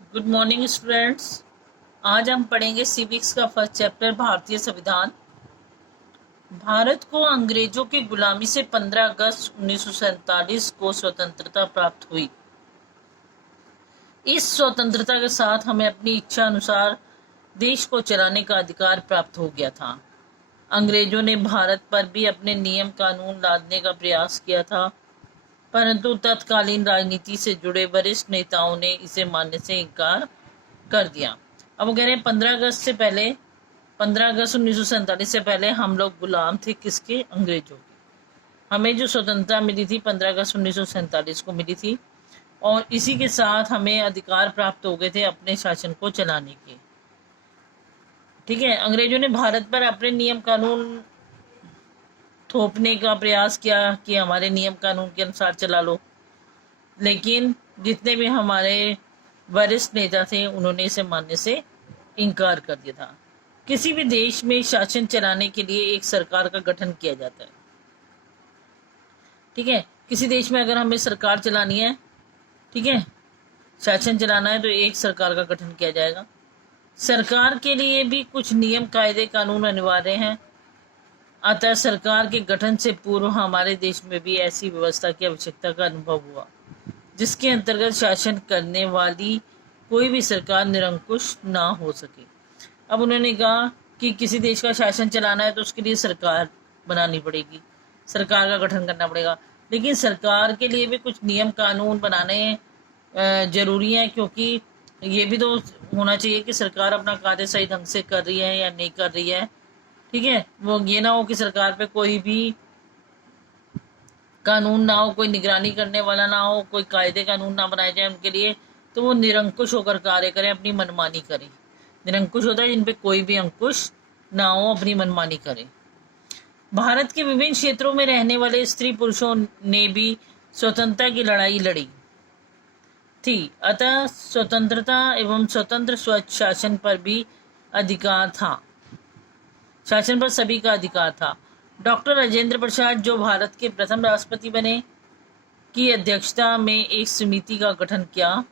Good morning students. आज हम पढ़ेंगे सिविक्स का फर्स्ट चैप्टर भारतीय संविधान। भारत को अंग्रेजों की गुलामी से 15 अगस्त 1947 को स्वतंत्रता प्राप्त हुई। इस स्वतंत्रता के साथ हमें अपनी इच्छा अनुसार देश को चलाने का अधिकार प्राप्त हो गया था। अंग्रेजों ने भारत पर भी अपने नियम कानून लादने का प्रयास किया था, परंतु तत्कालीन राजनीति से जुड़े वरिष्ठ नेताओं ने इसे मानने से इनकार कर दिया। अब वो कह रहे हैं 15 अगस्त 1947 से पहले हम लोग गुलाम थे किसके? अंग्रेजों के। हमें जो स्वतंत्रता मिली थी 15 अगस्त 1947 को मिली थी, और इसी के साथ हमें अधिकार प्राप्त हो गए थे अपने शासन को चलाने के। ठीक है, अंग्रेजों ने भारत पर अपने नियम कानून थोपने का प्रयास किया कि हमारे नियम कानून के अनुसार चला लो, लेकिन जितने भी हमारे वरिष्ठ नेता थे उन्होंने इसे मानने से इनकार कर दिया था। किसी भी देश में शासन चलाने के लिए एक सरकार का गठन किया जाता है। ठीक है, किसी देश में अगर हमें सरकार चलानी है, ठीक है, शासन चलाना है, तो एक सरकार का गठन किया जाएगा। सरकार के लिए भी कुछ नियम कायदे कानून अनिवार्य हैं। अतः सरकार के गठन से पूर्व हमारे देश में भी ऐसी व्यवस्था की आवश्यकता का अनुभव हुआ जिसके अंतर्गत शासन करने वाली कोई भी सरकार निरंकुश ना हो सके। अब उन्होंने कहा कि किसी देश का शासन चलाना है तो उसके लिए सरकार बनानी पड़ेगी, सरकार का गठन करना पड़ेगा, लेकिन सरकार के लिए भी कुछ नियम कानून बनाने जरूरी है, क्योंकि ये भी तो होना चाहिए कि सरकार अपना कार्य सही ढंग से कर रही है या नहीं कर रही है। ठीक है, वो ये ना हो कि सरकार पे कोई भी कानून ना हो, कोई निगरानी करने वाला ना हो, कोई कायदे कानून ना बनाए जाए उनके लिए, तो वो निरंकुश होकर कार्य करें, अपनी मनमानी करें। निरंकुश होता है जिन पे कोई भी अंकुश ना हो, अपनी मनमानी करें। भारत के विभिन्न क्षेत्रों में रहने वाले स्त्री पुरुषों ने भी स्वतंत्रता की लड़ाई लड़ी थी, अतः स्वतंत्रता एवं स्वतंत्र स्वच्छ शासन पर भी अधिकार था। शासन पर सभी का अधिकार था। डॉक्टर राजेंद्र प्रसाद, जो भारत के प्रथम राष्ट्रपति बने, की अध्यक्षता में एक समिति का गठन किया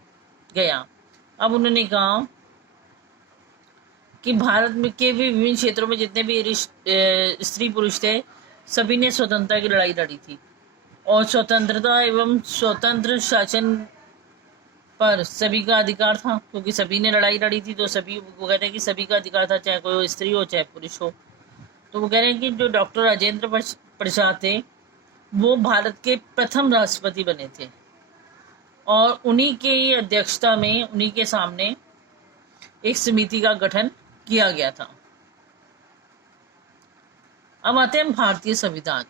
गया। अब उन्होंने कहा कि भारत में के भी विभिन्न क्षेत्रों में जितने भी स्त्री पुरुष थे, सभी ने स्वतंत्रता की लड़ाई लड़ी थी, और स्वतंत्रता एवं स्वतंत्र शासन पर सभी का अधिकार था, क्योंकि सभी ने लड़ाई लड़ी थी, तो सभी वो कहते हैं कि सभी का अधिकार था, चाहे कोई स्त्री हो चाहे पुरुष हो। तो वो कह रहे हैं कि जो डॉक्टर राजेंद्र प्रसाद थे वो भारत के प्रथम राष्ट्रपति बने थे, और उन्हीं की अध्यक्षता में, उन्हीं के सामने एक समिति का गठन किया गया था। अब आते हैं भारतीय संविधान।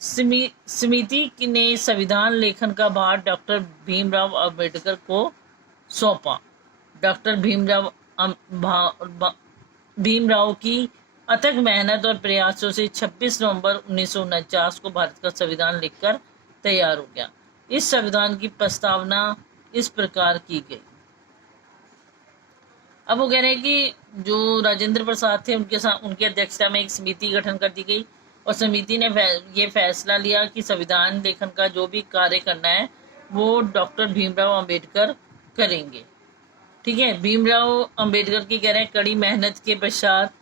समिति ने संविधान लेखन का भार डॉक्टर भीमराव अंबेडकर को सौंपा। डॉक्टर भीमराव की अथक मेहनत और प्रयासों से 26 नवंबर 1949 को भारत का संविधान लिखकर तैयार हो गया। इस संविधान की प्रस्तावना इस प्रकार की गई। अब वो कह रहे हैं कि जो राजेंद्र प्रसाद थे उनके साथ, उनकी अध्यक्षता में एक समिति गठन कर दी गई, और समिति ने ये फैसला लिया कि संविधान लेखन का जो भी कार्य करना है वो डॉक्टर भीमराव अंबेडकर करेंगे। ठीक है, भीमराव अंबेडकर की कह रहे हैं कड़ी मेहनत के पश्चात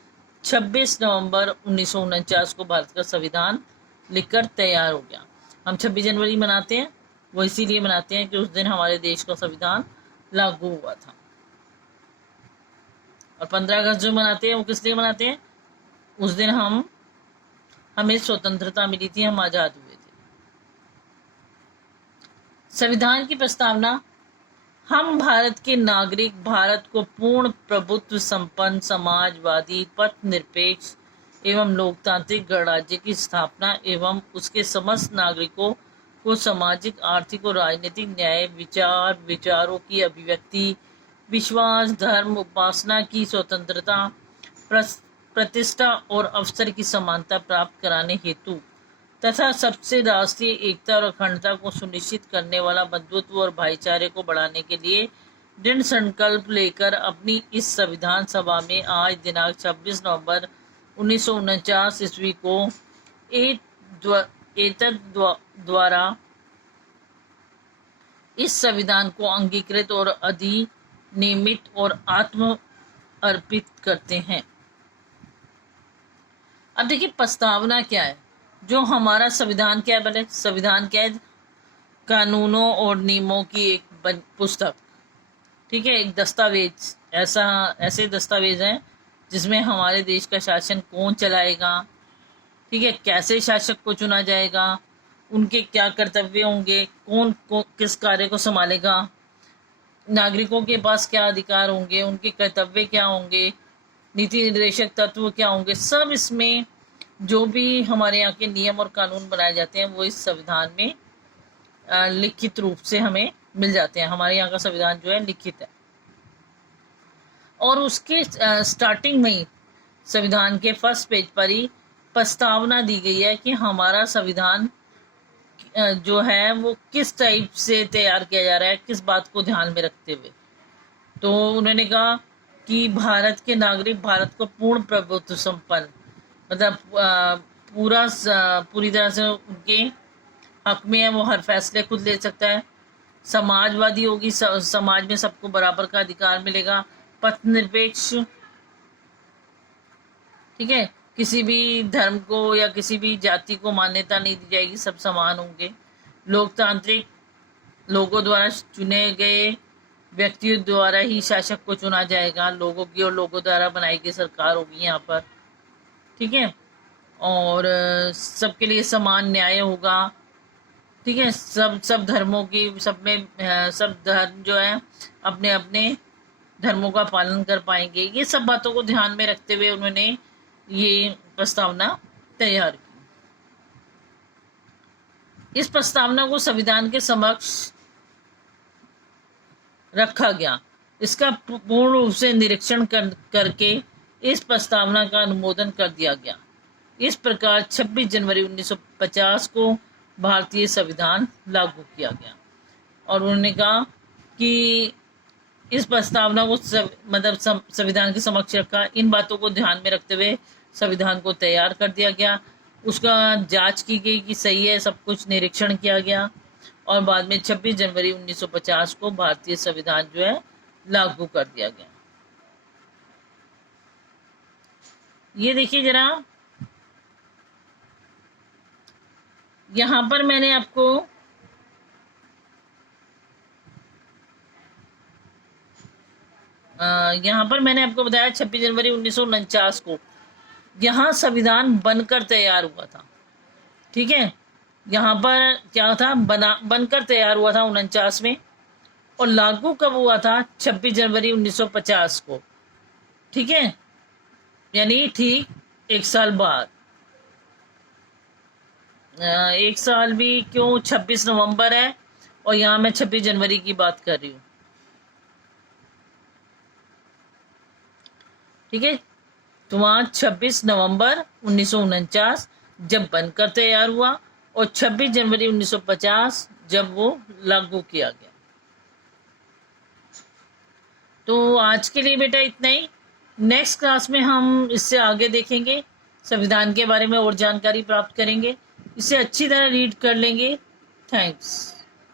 26 नवंबर 1949 को भारत का संविधान लिखकर तैयार हो गया। हम 26 जनवरी मनाते हैं, वो इसीलिए मनाते हैं कि उस दिन हमारे देश का संविधान लागू हुआ था। और 15 अगस्त जो मनाते हैं वो किस लिए मनाते हैं? उस दिन हमें स्वतंत्रता मिली थी, हम आजाद हुए थे। संविधान की प्रस्तावना। हम भारत के नागरिक भारत को पूर्ण प्रभुत्व संपन्न समाजवादी पथ निरपेक्ष एवं लोकतांत्रिक गणराज्य की स्थापना एवं उसके समस्त नागरिकों को सामाजिक, आर्थिक और राजनीतिक न्याय, विचारों की अभिव्यक्ति, विश्वास, धर्म, उपासना की स्वतंत्रता, प्रतिष्ठा और अवसर की समानता प्राप्त कराने हेतु तथा सबसे राष्ट्रीय एकता और अखंडता को सुनिश्चित करने वाला बंधुत्व और भाईचारे को बढ़ाने के लिए दृढ़ संकल्प लेकर अपनी इस संविधान सभा में आज दिनांक 26 नवंबर 1949 ईस्वी को एतद द्वारा इस संविधान को अंगीकृत और अधिनियमित और आत्म अर्पित करते हैं। अब देखिए प्रस्तावना क्या है। जो हमारा संविधान क्या है, पहले संविधान क्या है, कानूनों और नियमों की एक पुस्तक, ठीक है, एक दस्तावेज, ऐसे दस्तावेज हैं जिसमें हमारे देश का शासन कौन चलाएगा, ठीक है, कैसे शासक को चुना जाएगा, उनके क्या कर्तव्य होंगे, कौन किस कार्य को संभालेगा, नागरिकों के पास क्या अधिकार होंगे, उनके कर्तव्य क्या होंगे, नीति निर्देशक तत्व क्या होंगे, सब इसमें जो भी हमारे यहाँ के नियम और कानून बनाए जाते हैं वो इस संविधान में लिखित रूप से हमें मिल जाते हैं। हमारे यहाँ का संविधान जो है लिखित है, और उसके स्टार्टिंग में ही संविधान के फर्स्ट पेज पर ही प्रस्तावना दी गई है कि हमारा संविधान जो है वो किस टाइप से तैयार किया जा रहा है, किस बात को ध्यान में रखते हुए। तो उन्होंने कहा कि भारत के नागरिक भारत को पूर्ण प्रभुत्व संपन्न, मतलब पूरी तरह से उनके हक में है, वो हर फैसले खुद ले सकता है, समाजवादी होगी, समाज में सबको बराबर का अधिकार मिलेगा, पथ निरपेक्ष, ठीक है, किसी भी धर्म को या किसी भी जाति को मान्यता नहीं दी जाएगी, सब समान होंगे, लोकतांत्रिक, लोगों द्वारा चुने गए व्यक्तियों द्वारा ही शासक को चुना जाएगा, लोगों की और लोगों द्वारा बनाई गई सरकार होगी यहाँ पर, ठीक है, और सबके लिए समान न्याय होगा, ठीक है, सब धर्मों की, सब में सब धर्म जो है अपने अपने धर्मों का पालन कर पाएंगे। ये सब बातों को ध्यान में रखते हुए उन्होंने ये प्रस्तावना तैयार की। इस प्रस्तावना को संविधान के समक्ष रखा गया। इसका पूर्ण रूप से निरीक्षण करके इस प्रस्तावना का अनुमोदन कर दिया गया। इस प्रकार 26 जनवरी 1950 को भारतीय संविधान लागू किया गया। और उन्होंने कहा कि इस प्रस्तावना को मतलब संविधान के समक्ष रखा, इन बातों को ध्यान में रखते हुए संविधान को तैयार कर दिया गया, उसका जांच की गई कि सही है, सब कुछ निरीक्षण किया गया, और बाद में 26 जनवरी 1950 को भारतीय संविधान जो है लागू कर दिया गया। ये देखिए जरा, यहां पर मैंने आपको बताया 26 जनवरी 1949 को यहाँ संविधान बनकर तैयार हुआ था, ठीक है, यहाँ पर क्या था, बनकर तैयार हुआ था 49 में, और लागू कब हुआ था, 26 जनवरी 1950 को, ठीक है, यानी ठीक एक साल बाद। एक साल भी क्यों, 26 नवंबर है और यहाँ मैं 26 जनवरी की बात कर रही हूँ, ठीक है, तो वहाँ 26 नवंबर 1949 जब बनकर तैयार हुआ, और 26 जनवरी 1950 जब वो लागू किया गया। तो आज के लिए बेटा इतना ही। नेक्स्ट क्लास में हम इससे आगे देखेंगे, संविधान के बारे में और जानकारी प्राप्त करेंगे, इसे अच्छी तरह रीड कर लेंगे। थैंक्स।